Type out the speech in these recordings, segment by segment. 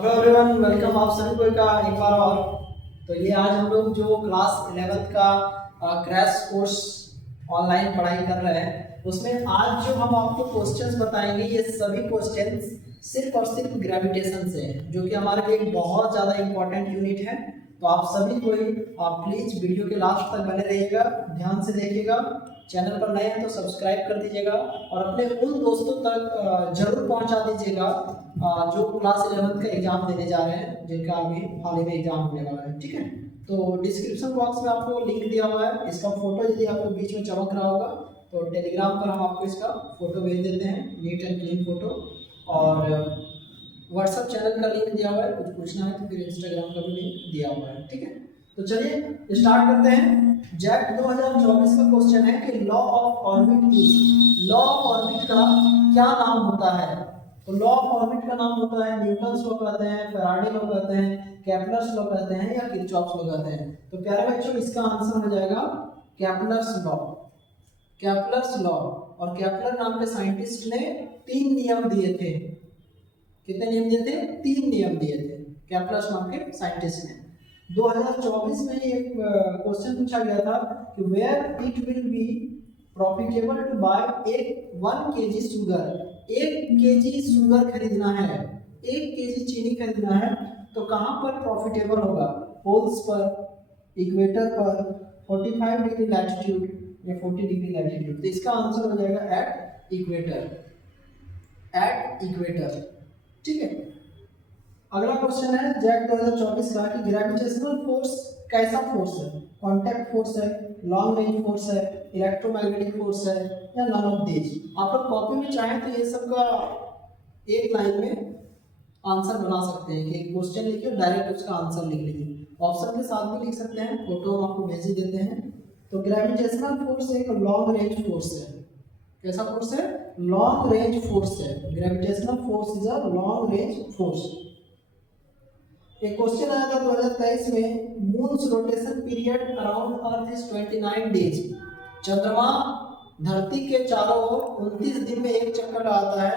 Hello everyone, welcome आप सभी को का एक बार और। तो ये आज हम लोग जो क्लास 11th का क्रैश कोर्स ऑनलाइन पढ़ाई कर रहे हैं, उसमें आज जो हम आपको क्वेश्चंस बताएंगे ये सभी क्वेश्चंस सिर्फ और सिर्फ ग्रेविटेशन से हैं, जो कि हमारे लिए एक बहुत ज़्यादा इंपॉर्टेंट यूनिट है। तो आप सभी को ही आप प्लीज़ वीडियो के लास्ट तक बने रहिएगा, ध्यान से देखिएगा। चैनल पर नए हैं तो सब्सक्राइब कर दीजिएगा और अपने उन दोस्तों तक जरूर पहुंचा दीजिएगा जो क्लास 11th का एग्जाम देने जा रहे हैं, जिनका अभी हाल ही में एग्जाम होने वाला है। ठीक है, तो डिस्क्रिप्शन बॉक्स में आपको लिंक दिया हुआ है। इसका फोटो यदि आपको बीच में चमक रहा होगा तो टेलीग्राम पर हम आपको इसका फोटो भेज देते हैं, नीट एंड क्लीन फोटो। और व्हाट्सएप चैनल का लिंक दिया हुआ है, कुछ पूछना है तो फिर इंस्टाग्राम का भी लिंक दिया हुआ है। ठीक है, तो चलिए स्टार्ट करते हैं। जैक 2024 का क्वेश्चन है कि law of orbit is, law of orbit का क्या नाम होता है? तो लॉ ऑफ ऑर्बिट का नाम होता है न्यूटन्स लॉ कहते हैं, फैराडे लॉ कहते हैं, केपलर्स लॉ कहते हैं या किरचॉफ लॉ कहते हैं। तो प्यारे बच्चों, इसका आंसर हो जाएगा केपलर्स लॉ। केपलर्स लॉ, और केपलर नाम के साइंटिस्ट ने 3 नियम दिए थे। कितने नियम दिए थे? 3 नियम दिए थे केपलर्स नाम के साइंटिस्ट ने। 2024 में एक क्वेश्चन पूछा गया था कि where it will be profitable to buy एक 1 kg शुगर। 1 kg शुगर खरीदना है, 1 kg चीनी खरीदना है, तो कहाँ पर प्रॉफिटेबल होगा? पोल्स पर, इक्वेटर पर, 45 डिग्री लैटिट्यूड या 40 डिग्री लैटिट्यूड। तो इसका आंसर हो जाएगा एट इक्वेटर, एट इक्वेटर। ठीक है, अगला क्वेश्चन है जैक 2024 का कि ग्रेविटेशनल फोर्स कैसा फोर्स है? कांटेक्ट फोर्स है, लॉन्ग रेंज फोर्स है, इलेक्ट्रोमैग्नेटिक फोर्स है या नन ऑफ दीज। आप लोग कॉपी में चाहें तो ये सब का एक लाइन में आंसर बना सकते हैं कि क्वेश्चन लिखिए डायरेक्ट उसका आंसर लिख लीजिए। ऑप्शन के साथ भी लिख सकते हैं, फोटो हम आपको भेज ही देते हैं। तो ग्रेविटेशनल फोर्स एक लॉन्ग रेंज फोर्स है। कैसा फोर्स है? लॉन्ग रेंज फोर्स है। Gravitational force is a long range force. एक क्वेश्चन आया था 2023 में, moons rotation period around earth is 29 days. चंद्रमा धरती के चारों ओर 29 दिन में एक चक्कर लगाता है।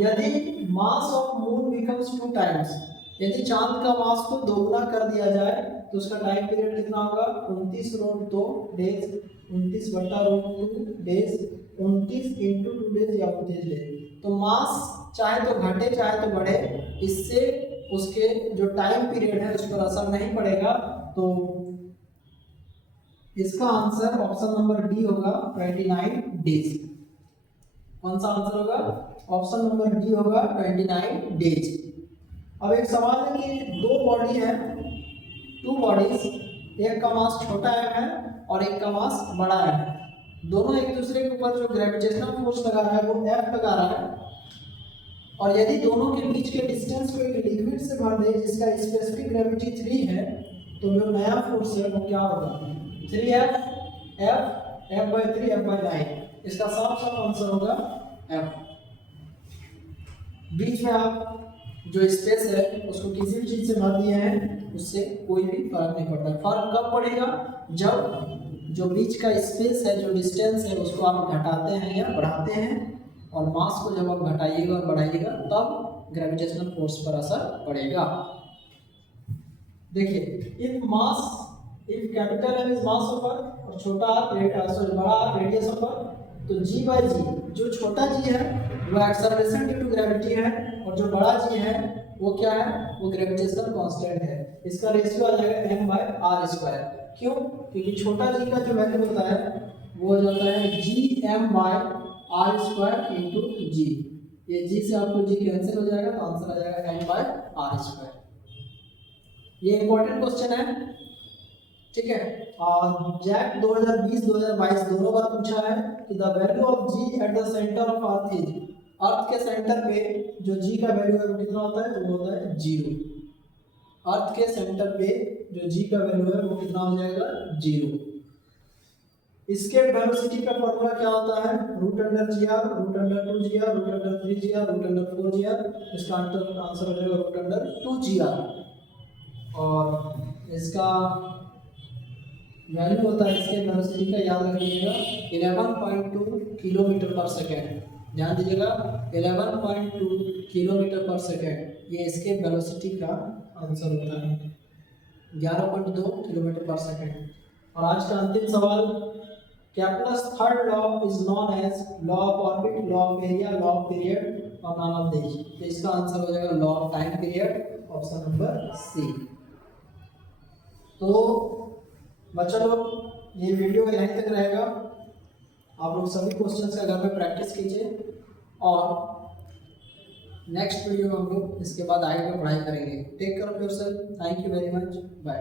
यदि mass of moon becomes 2 times, यदि चांद का मास को दोगुना कर दिया जाए तो उसका टाइम पीरियड कितना होगा? 29/2 डेज, 29/2 डेज, 29 × 2 डेज या 29 डेज। तो मास चाहे तो घटे चाहे तो बढ़े, इससे उसके जो टाइम पीरियड है उस पर असर नहीं पड़ेगा। तो इसका आंसर ऑप्शन नंबर डी होगा 29 डेज। कौन सा आंसर होगा? ऑप्शन नंबर डी होगा 29 डेज। अब एक सवाल है कि 2 बॉडी है, 2 बॉडीज, एक का मास छोटा m है और एक का मास बड़ा m है। दोनों एक दूसरे के ऊपर जो ग्रेविटेशनल फोर्स लगा रहा है वो F लगा रहा है, और यदि दोनों के बीच के डिस्टेंस को एक लिक्विड से भर दे जिसका स्पेसिफिक ग्रेविटी 3 है, तो जो नया फोर्स है वो क्या होगा? 3F, F/3, F/9। इसका साफ साफ आंसर होगा F। बीच में आप जो स्पेस है उसको किसी भी चीज से भर दिए हैं, उससे कोई भी फर्क नहीं पड़ता। फर्क कब पड़ेगा? जब जो बीच का स्पेस है, जो डिस्टेंस है, उसको आप घटाते हैं या बढ़ाते हैं, और मास को जब आप घटाइएगा और बढ़ाइएगा तब ग्रेविटेशनल फोर्स पर असर पड़ेगा। देखिए, if mass, if capital M is mass of earth और छोटा r, बड़ा r रेडियस ऑफ अर्थ, तो g/g, जो छोटा g है वो एक्सेलरेशन ड्यू टू ग्रेविटी है, और जो बड़ा g है वो क्या है? वो ग्रेविटेशनल कांस्टेंट है। इसका रेशियो आ जाएगा m/r²। क्यों? क्योंकि छोटा g का जो वैल्यू होता है वो हो जाता है gm/r² इंटू जी। ये जी से आपको जी कैंसिल हो जाएगा तो आंसर आ जाएगा m/r²। ये इंपॉर्टेंट क्वेश्चन है। ठीक है, और जैक 2020-2022 दोनों बार पूछा है कि the value of G at the centre of earth is, earth के सेंटर पे जो जी का वैल्यू है वो कितना होता है? तो वो होता है 0। अर्थ के सेंटर पे जो जी का वैल्यू है वो कितना हो जाएगा? 0। इसके वेलोसिटी का फॉर्मूला क्या होता है? √g/r, √2g/r, √3g/r, √4g/r। इसका आंसर हो जाएगा √2g/r। और इसका वैल्यू होता है, इसके वेलोसिटी का याद रखिएगा, 11.2 किलोमीटर पर सेकेंड। ध्यान दीजिएगा, 11.2 किलोमीटर पर सेकेंड। ये इसके वेलोसिटी का आंसर होता है 11.2 किलोमीटर पर सेकंड। और आज का अंतिम सवाल, Kepler's third law is known as law of orbit, law of area, law of period और नॉन ऑफ दिस। तो इसका आंसर हो जाएगा law of time period, option number C. तो बच्चों लोग ये वीडियो यहीं तक रहेगा, आप लोग सभी क्वेश्चंस का घर में प्रैक्टिस कीजिए और नेक्स्ट वीडियो में हम लोग इसके बाद आगे की पढ़ाई करेंगे। Take care of yourself, thank you very much, bye.